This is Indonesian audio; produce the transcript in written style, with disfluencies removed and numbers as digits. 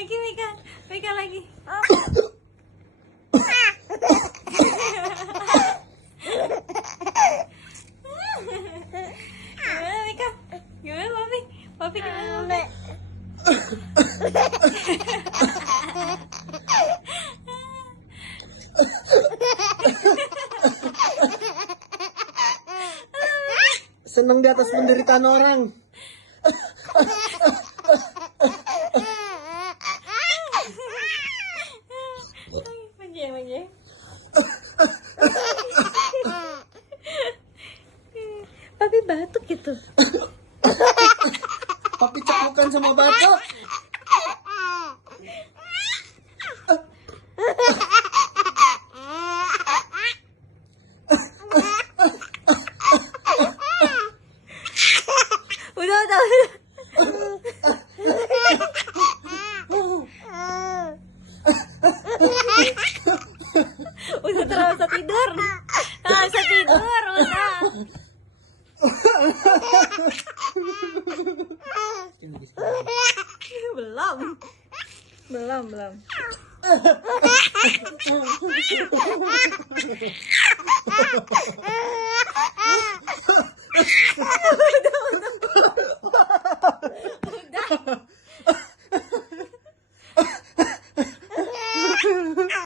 Lagi Mika, Mika lagi. Gimana Mika? Gimana Papi? Papi gimana Papi? Seneng di atas penderitaan orang. Manja. Papi batuk gitu. Papi ceklukan sama batuk. Udah. Udah terasa tidur. Terasa tidur udah. Belum.